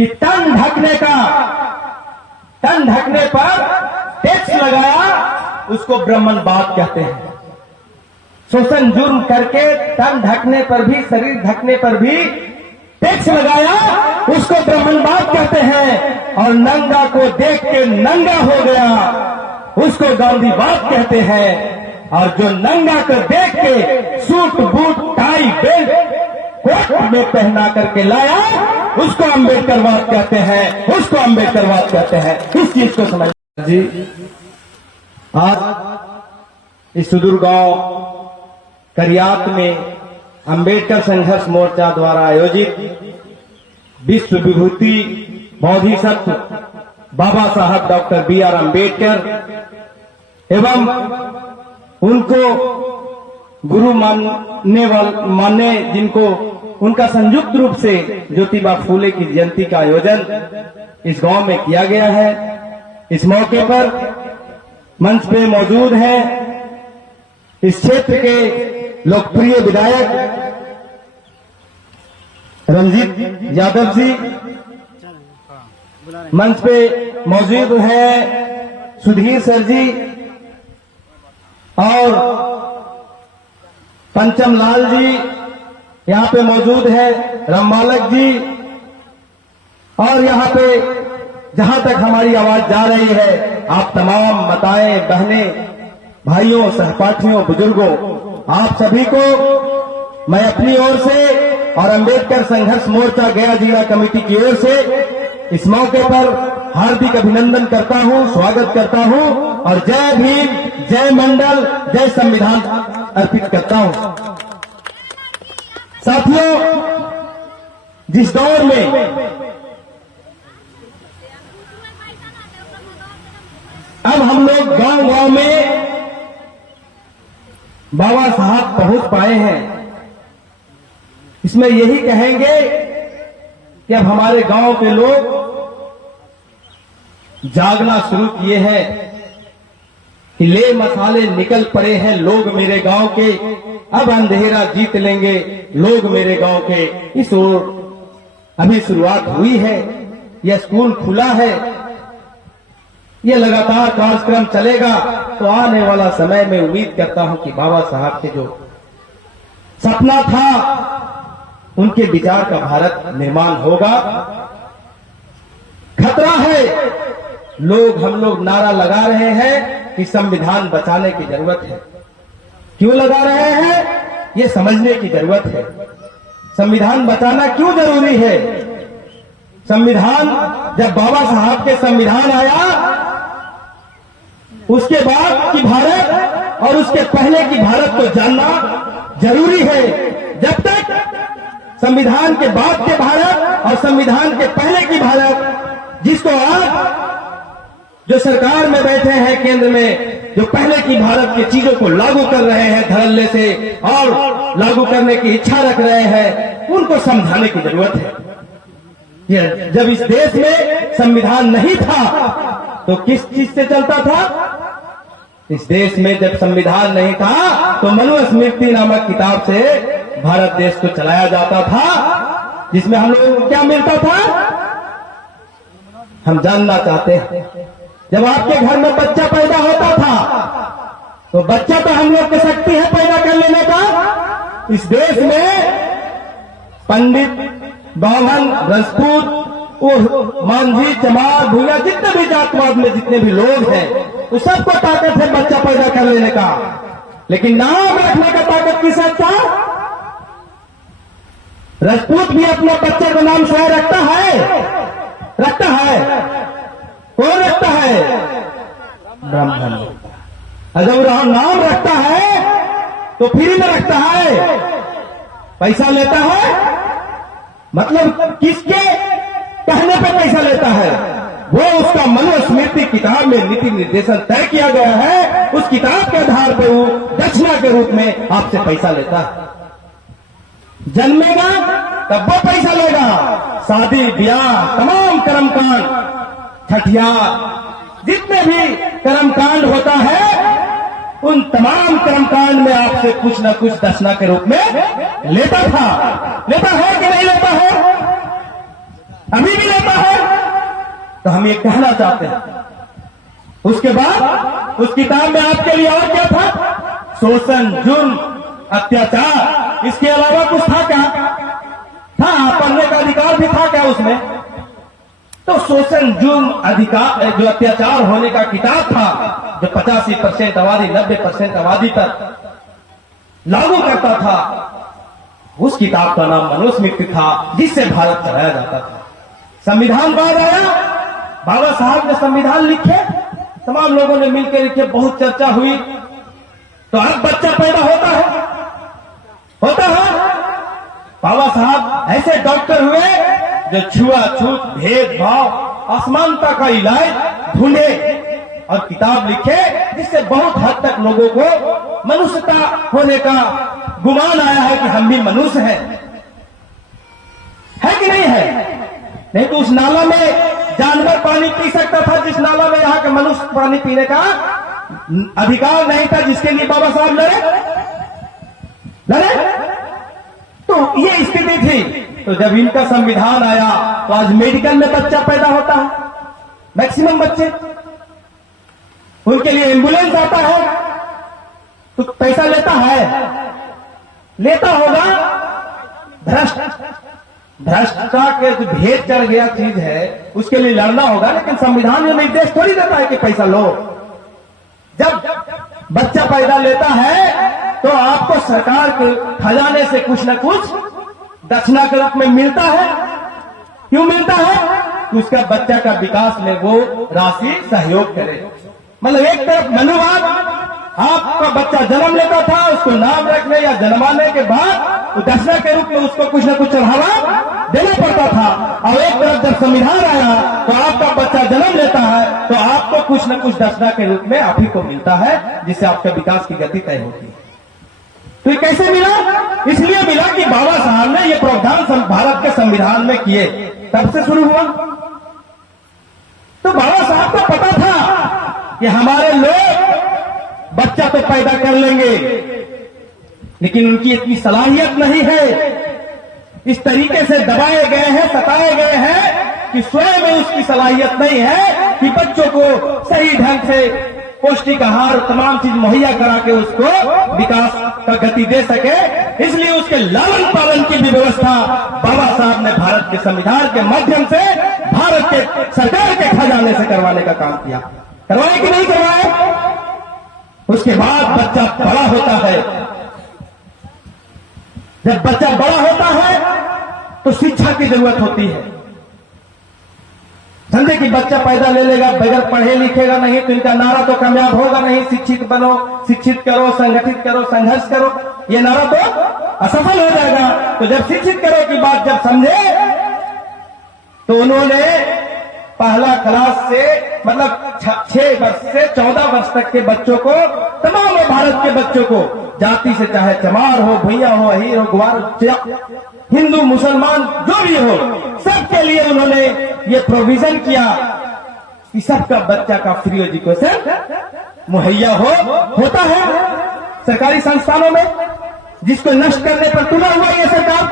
कि तन ढकने पर टैक्स लगाया, उसको ब्राह्मणवाद कहते हैं। शोषण जुर्म करके तन ढकने पर भी, शरीर ढकने पर भी टैक्स लगाया, उसको ब्राह्मणवाद कहते हैं। और नंगा को देख के नंगा हो गया, उसको गांधीवाद कहते हैं। और जो नंगा को देख के suit boot tie belt coat में पहना करके लाया, उसको अम्बेडकरवाद कहते हैं, उसको अम्बेडकरवाद कहते हैं। इस चीज को समझ जी। आज इस सुदूर गांव करियात में अम्बेडकर संघर्ष मोर्चा द्वारा आयोजित विश्व विभूति बोधिसत्व बाबा साहब डॉक्टर बी.आर. अम्बेडकर एवं उनको गुरु मानने जिनको उनका संयुक्त रूप से ज्योतिबा फूले की जयंती का आयोजन इस गांव में किया गया है। इस मौके पर मंच पे मौजूद हैं इस क्षेत्र के लोकप्रिय विधायक रंजीत यादव जी, मंच पे मौजूद हैं सुधीर सर जी और पंचम लाल जी, यहाँ पे मौजूद है रामबालक जी। और यहाँ पे जहां तक हमारी आवाज जा रही है, आप तमाम माताएं, बहनें, भाइयों, सहपाठियों, बुजुर्गों, आप सभी को मैं अपनी ओर से और अम्बेडकर संघर्ष मोर्चा गया जिला कमेटी की ओर से इस मौके पर हार्दिक अभिनंदन करता हूं, स्वागत करता हूं और जय भीम, जय मंडल, जय संविधान अर्पित करता हूं। साथियों, जिस दौर में अब हम लोग गांव-गांव में बाबा साहब पहुंच पाए हैं, इसमें यही कहेंगे कि अब हमारे गांव के लोग जागना शुरू किए हैं कि ले मसाले निकल पड़े हैं लोग मेरे गांव के, अब अंधेरा जीत लेंगे लोग मेरे गांव के। इस ओर अभी शुरुआत हुई है, यह स्कूल खुला है, यह लगातार कार्यक्रम चलेगा। तो आने वाला समय में उम्मीद करता हूं कि बाबा साहब के जो सपना था, उनके विचार का भारत निर्माण होगा। खतरा है, हम लोग नारा लगा रहे हैं कि संविधान बचाने की जरूरत है। क्यों लगा रहे हैं, ये समझने की जरूरत है। संविधान बचाना क्यों जरूरी है? संविधान, जब बाबा साहब के संविधान आया, उसके बाद की भारत और उसके पहले की भारत को जानना जरूरी है। जब तक संविधान के बाद के भारत और संविधान के पहले की भारत, जिसको आज जो सरकार में बैठे हैं केंद्र में, जो पहले की भारत की चीजों को लागू कर रहे हैं धड़ल्ले से और लागू करने की इच्छा रख रहे हैं, उनको समझाने की जरूरत है। जब इस देश में संविधान नहीं था तो किस चीज से चलता था? इस देश में जब संविधान नहीं था तो मनुस्मृति नामक किताब से भारत देश को चलाया जाता था, जिसमें हम लोगों को क्या मिलता था? हम जानना चाहते हैं, जब आपके घर में बच्चा पैदा होता था तो बच्चा तो हम लोग की शक्ति है पैदा कर लेने का। इस देश में पंडित, ब्राह्मण, राजपूत, मांझी, चमार, भूया, जितने भी जातवाद में जितने भी लोग हैं, वो सबको ताकत है बच्चा पैदा कर लेने का। लेकिन नाम रखने का ताकत किस हद था? राजपूत भी अपने बच्चे का नाम स्वयं रखता है। कौन रखता है? ब्राह्मण। अगर वो नाम रखता है तो फ्री में रखता है, पैसा लेता है, मतलब किसके कहने पे पैसा लेता है? वो उसका मनुस्मृति किताब में नीति निर्देशन तय किया गया है, उस किताब के आधार पर वो दक्षिणा के रूप में आपसे पैसा लेता है। जन्मेगा तब वो पैसा लेगा। शादी ब्याह, तमाम कर्मकांड, छठियार, जितने भी कर्मकांड होता है, उन तमाम कर्मकांड में आपसे कुछ न कुछ दक्षिणा के रूप में लेता था। लेता है कि नहीं लेता है? अभी भी लेता है। तो हम ये कहना चाहते हैं। उसके बाद उस किताब में आपके लिए और क्या था? शोषण, जुर्म, अत्याचार, इसके अलावा कुछ था क्या? था, पढ़ने का अधिकार भी था क्या उसमें? तो शोषण, जुर्म, अधिकार, जो अत्याचार होने का किताब था, जो 85% आबादी, 90% आबादी तक लागू करता था, उस किताब का नाम मनुस्मृति था, जिससे भारत चलाया जाता था। संविधान बाद आया, बाबा साहब ने संविधान लिखे, तमाम लोगों ने मिलकर लिखे, बहुत चर्चा हुई। तो अब बच्चा पैदा होता है। बाबा साहब ऐसे डॉक्टर हुए जो छुआछूत, भेदभाव, असमानता का इलाज ढूंढे और किताब लिखे, जिससे बहुत हद तक लोगों को मनुष्यता होने का गुमान आया है कि हम भी मनुष्य हैं। है कि नहीं है? नहीं तो उस नाला में जानवर पानी पी सकता था, जिस नाला में यहाँ के मनुष्य पानी पीने का अधिकार नहीं था, जिसके लिए बाबा साहब लड़े। तो ये स्थिति थी। तो जब इनका संविधान आया तो आज मेडिकल में बच्चा पैदा होता है, मैक्सिमम बच्चे, उनके लिए एम्बुलेंस आता है। तो पैसा लेता होगा। भ्रष्टा के जो भेद चढ़ गया चीज है, उसके लिए लड़ना होगा। लेकिन संविधान में निर्देश थोड़ी देता है कि पैसा लो। जब बच्चा पैदा लेता है तो आपको सरकार के खजाने से कुछ न कुछ दक्षिणा के रूप में मिलता है। क्यों मिलता है? कि उसका बच्चा का विकास में वो राशि सहयोग करे। मतलब एक तरफ मनुवाद, आपका बच्चा जन्म लेता था, उसको नाम रखने या जन्माने के बाद तो दक्षिणा के रूप में उसको कुछ न कुछ चढ़ावा देना पड़ता था। और एक तरफ जब संविधान आया तो आपका बच्चा जन्म लेता है तो आपको कुछ न कुछ दक्षिणा के रूप में आप ही को मिलता है, जिससे आपका विकास की गति तय होती है। तो ये कैसे मिला? इसलिए मिला कि बाबा साहब ने ये प्रावधान भारत के संविधान में किए, तब से शुरू हुआ। तो बाबा साहब को पता था कि हमारे लोग बच्चा तो पैदा कर लेंगे, लेकिन उनकी इतनी सलाहियत नहीं है। इस तरीके से दबाए गए हैं, सताए गए हैं कि स्वयं में उसकी सलाहियत नहीं है कि बच्चों को सही ढंग से पौष्टिक आहार, तमाम चीज मुहैया करा के उसको विकास का गति दे सके। इसलिए उसके लालन पालन की भी व्यवस्था बाबा साहब ने भारत के संविधान के माध्यम से भारत के सरकार के खजाने से करवाने का काम किया। करवाए कि नहीं करवाए? उसके बाद बच्चा बड़ा होता है। जब बच्चा बड़ा होता है तो शिक्षा की जरूरत होती है। समझे कि बच्चा पैदा ले लेगा, बगैर पढ़े लिखेगा नहीं तो इनका नारा तो कामयाब होगा नहीं। शिक्षित बनो, शिक्षित करो, संगठित करो, संघर्ष करो, ये नारा तो असफल हो जाएगा। तो जब शिक्षित करो की बात जब समझे तो उन्होंने पहला क्लास से मतलब 6 वर्ष से 14 वर्ष तक के बच्चों को, तमाम भारत के बच्चों को, जाति से चाहे चमार हो, भैया हो, अहीर हो, ग्वार, हिंदू, मुसलमान, जो भी हो, सबके लिए उन्होंने ये प्रोविजन किया कि सबका बच्चा का फ्री एजुकेशन मुहैया होता है सरकारी संस्थानों में, जिसको नष्ट करने पर तुला हुआ ये सरकार।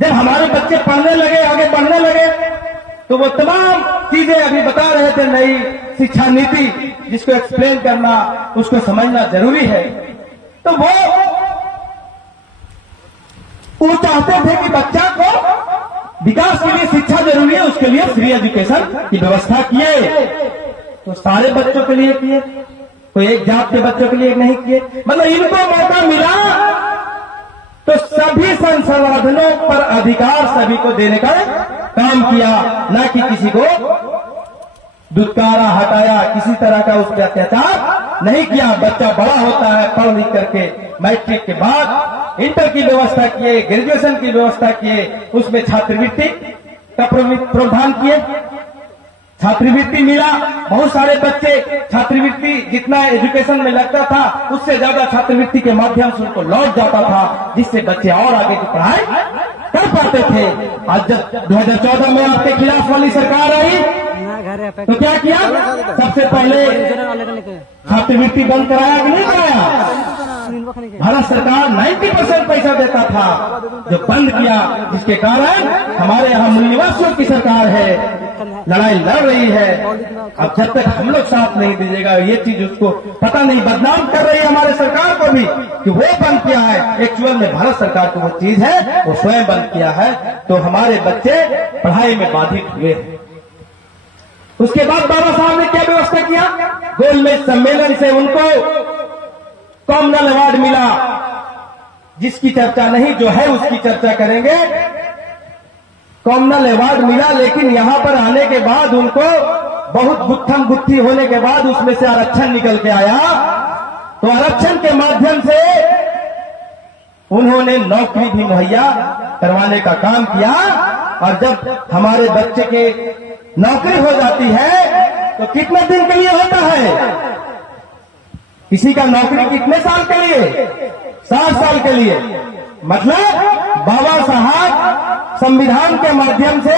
जब हमारे बच्चे पढ़ने लगे, आगे बढ़ने लगे, तो वो तमाम चीजें अभी बता रहे थे, नई शिक्षा नीति, जिसको एक्सप्लेन करना, उसको समझना जरूरी है। तो वो चाहते थे कि बच्चा को विकास के लिए शिक्षा जरूरी है, उसके लिए फ्री एजुकेशन की व्यवस्था किए। तो सारे बच्चों के लिए किए, कोई एक जात के बच्चों के लिए नहीं किए। मतलब इनको मौका मिला तो सभी संसाधनों पर अधिकार सभी को देने का काम किया, ना कि किसी को दुत्कारा, हटाया, किसी तरह का उस पर अत्याचार नहीं किया। बच्चा बड़ा होता है, पढ़ लिख करके मैट्रिक के बाद इंटर की व्यवस्था किए, ग्रेजुएशन की व्यवस्था किए, उसमें छात्रवृत्ति का प्रावधान किए। छात्रवृत्ति मिला, बहुत सारे बच्चे छात्रवृत्ति जितना एजुकेशन में लगता था उससे ज्यादा छात्रवृत्ति के माध्यम से उनको लौट जाता था, जिससे बच्चे और आगे की पढ़ाई कर पाते थे। आज जब 2014 में आपके खिलाफ वाली सरकार आई तो क्या किया? सबसे पहले छात्रवृत्ति बंद कराया कि नहीं कराया? भारत सरकार 90% पैसा देता था, जो बंद किया, जिसके कारण हमारे यहाँ मूल निवासियों की सरकार है, लड़ाई लड़ रही है। अब जब तक हम लोग साथ नहीं दीजिएगा, ये चीज उसको पता नहीं, बदनाम कर रही है हमारे सरकार को भी कि वो बंद किया है। एक्चुअल में भारत सरकार की वो चीज है वो स्वयं बंद किया है, तो हमारे बच्चे पढ़ाई में बाधित हुए। उसके बाद बाबा साहब ने क्या व्यवस्था किया? गोलमेज सम्मेलन से उनको कॉमनवेल्थ अवार्ड मिला, जिसकी चर्चा नहीं, जो है उसकी चर्चा करेंगे। कॉमनवेल्थ अवार्ड मिला, लेकिन यहां पर आने के बाद उनको बहुत गुत्थम गुत्थी होने के बाद उसमें से आरक्षण निकल के आया, तो आरक्षण के माध्यम से उन्होंने नौकरी भी मुहैया करवाने का काम किया। और जब हमारे बच्चे के नौकरी हो जाती है तो कितने दिन के लिए होता है? किसी का नौकरी कितने साल के लिए? 7 साल के लिए। मतलब बाबा साहब संविधान के माध्यम से,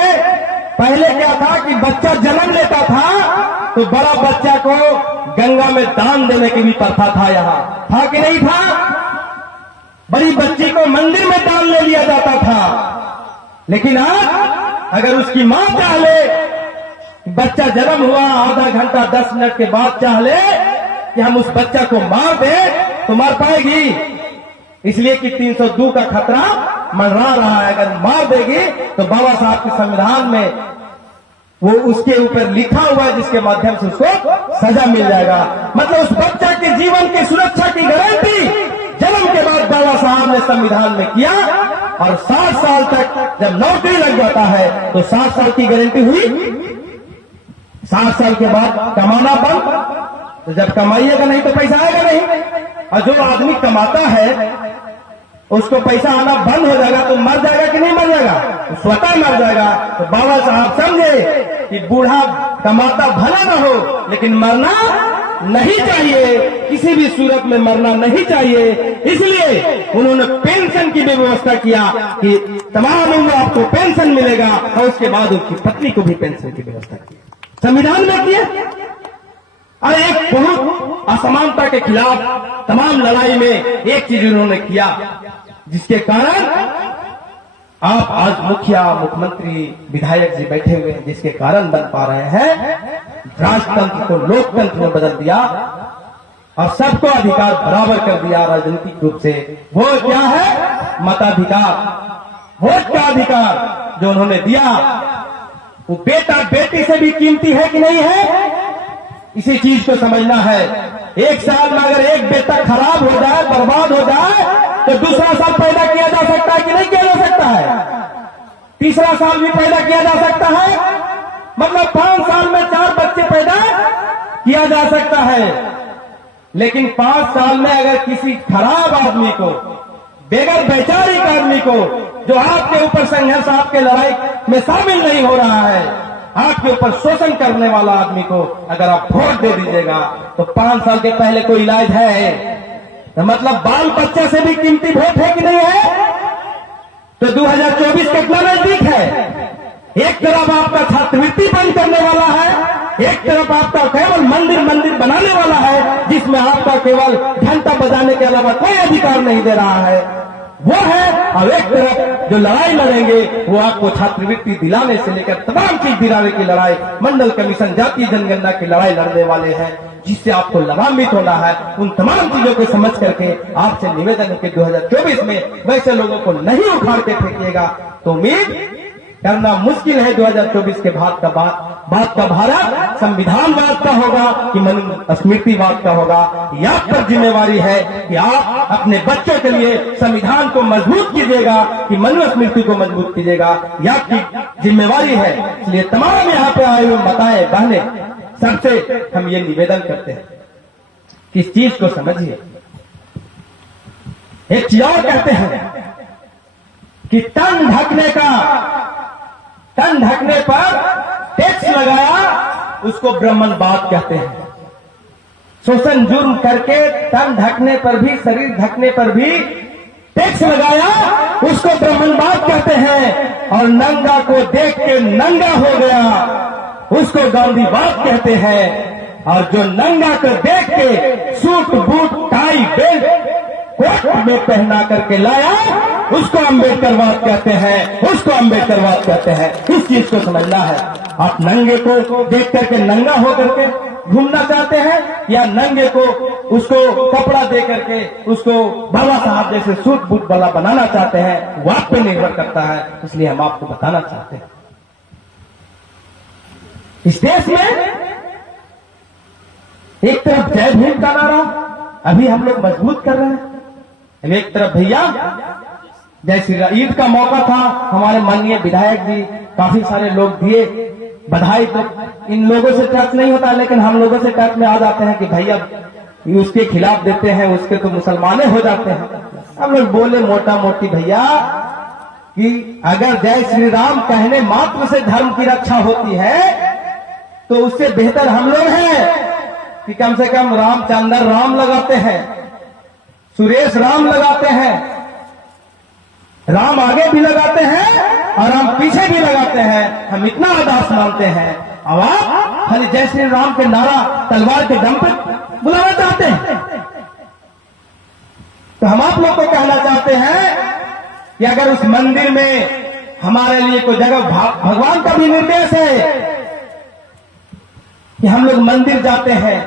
पहले क्या था कि बच्चा जन्म लेता था तो बड़ा बच्चा को गंगा में दान देने की भी प्रथा था, यहाँ था कि नहीं था? बड़ी बच्ची को मंदिर में दान ले लिया जाता था। लेकिन आज अगर उसकी मां चाह ले, बच्चा जन्म हुआ आधा घंटा 10 मिनट के बाद चाह ले कि हम उस बच्चा को मार दें, तो मार पाएगी? इसलिए कि 302 का खतरा मंडरा रहा है। अगर मार देगी तो बाबा साहब के संविधान में वो उसके ऊपर लिखा हुआ है, जिसके माध्यम से उसको सजा मिल जाएगा। मतलब उस बच्चा के जीवन की सुरक्षा की गारंटी जन्म के बाद बाबा साहब ने संविधान में किया। और 7 साल तक जब नौकरी लग जाता है तो 7 साल की गारंटी हुई। 7 साल के बाद कमाना बंद, तो जब कमाइएगा नहीं तो पैसा आएगा नहीं। और जो आदमी कमाता है उसको पैसा आना बंद हो जाएगा तो मर जाएगा कि नहीं मर जाएगा? तो स्वतः मर जाएगा। तो बाबा साहब समझे कि बूढ़ा कमाता भला न हो, लेकिन मरना नहीं चाहिए, किसी भी सूरत में मरना नहीं चाहिए। इसलिए उन्होंने पेंशन की भी व्यवस्था किया कि तमाम उम्र आपको पेंशन मिलेगा, और उसके बाद उसकी पत्नी को भी पेंशन की व्यवस्था की संविधान में किया। और एक बहुत असमानता के खिलाफ तमाम लड़ाई में एक चीज उन्होंने किया, जिसके कारण आप आज मुखिया, मुख्यमंत्री, विधायक जी बैठे हुए हैं, जिसके कारण बन पा रहे हैं। राजतंत्र को लोकतंत्र में बदल दिया और सबको अधिकार बराबर कर दिया राजनीतिक रूप से। वो क्या है? मताधिकार, वोट का अधिकार जो उन्होंने दिया, वो बेटा बेटी से भी कीमती है कि नहीं है? इसी चीज को समझना है। एक साल में अगर एक बेटा खराब हो जाए, बर्बाद हो जाए, तो दूसरा साल पैदा किया जा सकता है कि नहीं किया जा सकता है? तीसरा साल भी पैदा किया जा सकता है। मतलब 5 साल में 4 बच्चे पैदा किया जा सकता है। लेकिन 5 साल में अगर किसी खराब आदमी को, बेगर वैचारिक आदमी को, जो आपके ऊपर संघर्ष, आपके लड़ाई में शामिल नहीं हो रहा है, आपके ऊपर शोषण करने वाला आदमी को अगर आप वोट दे दीजिएगा, तो 5 साल के पहले कोई इलाज है? तो मतलब बाल बच्चा से भी कीमती वोट है कि नहीं है? तो 2024 कितना नजदीक है। एक तरफ आपका छात्रवृत्ति बंद करने वाला है, एक तरफ आपका केवल मंदिर बनाने वाला है, जिसमें आपका केवल घंटा बजाने के अलावा कोई अधिकार नहीं दे रहा है, वो है। और एक तरफ जो लड़ाई लड़ेंगे वो आपको छात्रवृत्ति दिलाने से लेकर तमाम चीज दिलाने की लड़ाई, मंडल कमीशन, जातीय जनगणना की लड़ाई लड़ने वाले हैं, जिससे आपको लाभान्वित होना है। उन तमाम चीजों को समझ करके आपसे निवेदन है कि 2024 में वैसे लोगों को नहीं उखाड़ के फेंकिएगा, तो उम्मीद करना मुश्किल है 2024 के बाद का भारत संविधानवाद का होगा कि मनुस्मृतिवाद का होगा। ये आप पर जिम्मेवारी है कि आप अपने बच्चों के लिए संविधान को मजबूत कीजिएगा कि मनुस्मृति को मजबूत कीजिएगा। यह आपकी जिम्मेवारी है। इसलिए तमाम यहाँ पे आए हुए माताएं, बहनें, सबसे हम ये निवेदन करते हैं कि इस चीज को समझिए। एक चीज और कहते हैं कि तन ढकने पर टैक्स लगाया, उसको ब्राह्मणवाद कहते हैं। शोषण जुर्म करके तन ढकने पर भी, शरीर ढकने पर भी टैक्स लगाया, उसको ब्राह्मणवाद कहते हैं। और नंगा को देख के नंगा हो गया, उसको गांधीवाद कहते हैं। और जो नंगा को देख के suit boot tie belt coat में पहना करके लाया, उसको अम्बेडकरवाद कहते हैं, उसको अम्बेडकरवाद कहते हैं। इस चीज को समझना है। आप नंगे को देख करके नंगा होकर के घूमना चाहते हैं, या नंगे को उसको कपड़ा दे करके उसको बाबा साहब जैसे सूट बूट वाला बनाना चाहते हैं, वो आप पे निर्भर करता है। इसलिए हम आपको बताना चाहते हैं, इस देश में एक तरफ जय भीम का नारा अभी हम लोग मजबूत कर रहे हैं, एक तरफ भैया जय श्री राम। ईद का मौका था, हमारे माननीय विधायक जी काफी सारे लोग दिए बधाई। तो इन लोगों से टच नहीं होता, लेकिन हम लोगों से टच में आ जाते हैं कि भैया उसके खिलाफ देते हैं, उसके तो मुसलमाने हो जाते हैं। हम लोग बोले मोटा मोटी भैया कि अगर जय श्री राम कहने मात्र से धर्म की रक्षा होती है, तो उससे बेहतर हम लोग हैं कि कम से कम रामचंद्र राम लगाते हैं, सुरेश राम लगाते हैं, राम आगे भी लगाते हैं और राम पीछे भी लगाते हैं। हम इतना आदर्श मानते हैं। अब आप खाली जय श्री राम के नारा तलवार के दम पर बुलाना चाहते हैं। तो हम आप लोग को कहना चाहते हैं कि अगर उस मंदिर में हमारे लिए कोई जगह, भगवान का भी निर्देश है कि हम लोग मंदिर जाते हैं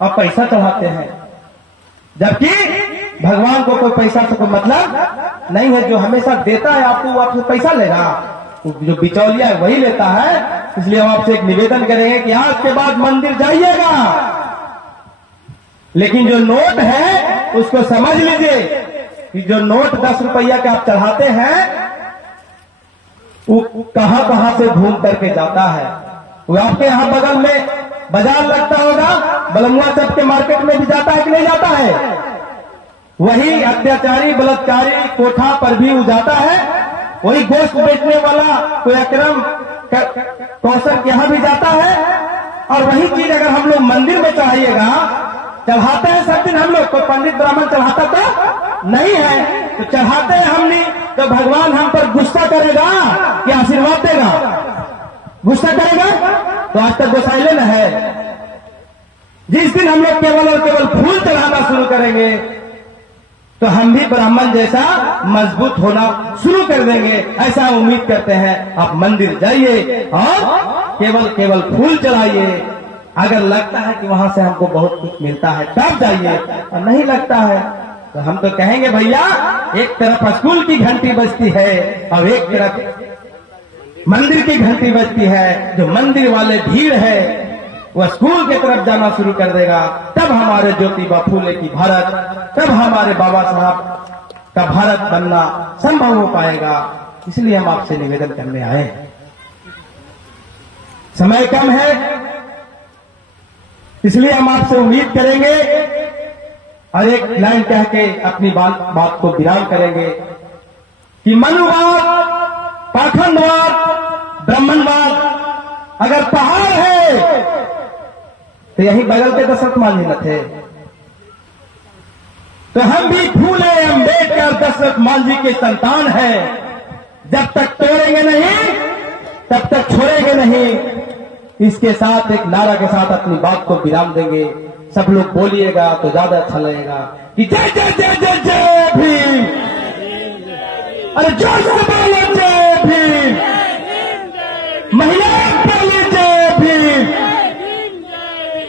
और पैसा चढ़ाते हैं, जबकि भगवान को कोई पैसा से कोई मतलब नहीं है। जो हमेशा देता है आपको, वो आपसे पैसा लेगा, जो बिचौलिया है वही लेता है। इसलिए हम आपसे एक निवेदन करेंगे कि आज के बाद मंदिर जाइएगा, लेकिन जो नोट है उसको समझ लीजिए कि जो नोट 10 रुपया के आप चढ़ाते हैं, वो कहां कहां से घूम करके जाता है। वो आपके यहां बगल में बाजार लगता होगा, बलमुआ चौक के मार्केट में भी जाता है कि नहीं जाता है? वही अत्याचारी बलात्कारी कोठा पर भी वो जाता है, वही गोश्त बेचने वाला कोई अकरम कौशल के यहां भी जाता है। और वही चीज अगर हम लोग मंदिर में चढ़ाते हैं सब दिन हम लोग, कोई पंडित ब्राह्मण चढ़ाता तो नहीं है, तो चढ़ाते हैं हमने, तो भगवान हम पर गुस्सा करेगा कि आशीर्वाद देगा? गुस्सा करेगा? तो आज तक गोसाइले न है। जिस दिन हम लोग केवल और केवल फूल चढ़ाना शुरू करेंगे, तो हम भी ब्राह्मण जैसा मजबूत होना शुरू कर देंगे, ऐसा उम्मीद करते हैं। आप मंदिर जाइए और केवल केवल फूल चढ़ाइए। अगर लगता है कि वहां से हमको बहुत कुछ मिलता है तब जाइए, और नहीं लगता है तो हम तो कहेंगे भैया, एक तरफ स्कूल की घंटी बजती है और एक तरफ मंदिर की घंटी बजती है। जो मंदिर वाले भीड़ है वह स्कूल की तरफ जाना शुरू कर देगा, तब हमारे ज्योतिबा फूले की भारत, तब हमारे बाबा साहब का भारत बनना संभव हो पाएगा। इसलिए हम आपसे निवेदन करने आए हैं। समय कम है, इसलिए हम आपसे उम्मीद करेंगे और एक लाइन कह के अपनी बात को विराम करेंगे कि मनुवाद, पाखंडवाद, ब्राह्मणवाद अगर पहाड़ है तो यही बगल के दशरथ मान जी थे। तो हम भी फूले अम्बेडकर दशरथ मान जी के संतान हैं। जब तक तोड़ेंगे नहीं तब तक छोड़ेंगे नहीं। इसके साथ एक नारा के साथ अपनी बात को विराम देंगे। सब लोग बोलिएगा तो ज्यादा अच्छा लगेगा कि जय जय जय जय जय भीम। अरे जोर से बोलो जय भीम। महिलाएं बोली जय भीम।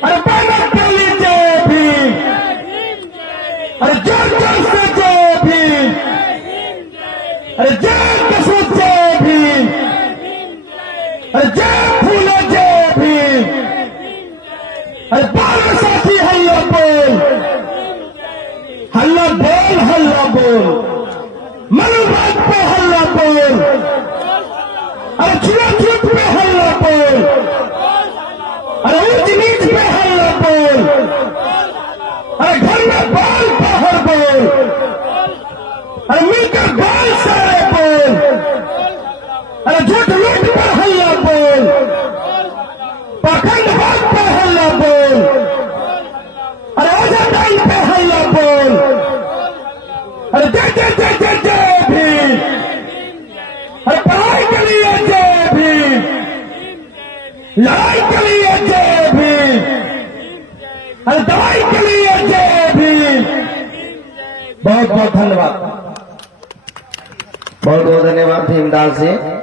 अरे बहनों बोली जय भीम। अरे जोर जोर से जय भीम। अरे जय दशरथ जय भीम। अरे जय फूले जय भीम। अरे बाल साथी हल्ला बोल, हल्ला बोल, हल्ला बोल, मनुवाद पे हल्ला बोल, अरे छुआछूत पे हल्ला बोल, अरे ऊंच नीच पे हल्ला बोल, अरे घर में बाल बाहर बोल, अरे मिलकर बाल सारे बोल, अरे झूठ लूट पर हल्ला बोल, पाखंडवाद पे हल्ला बोल, अरे आजादाई पे हल्ला बोल, अरे जय जय जय जय जय भीम। अरे पढ़ाई के लिए जय भीम, लड़ाई के लिए जय भीम, अरे दवाई के लिए जय भीम, बहुत बहुत धन्यवाद। बहुत बहुत धन्यवाद भीमदास जी।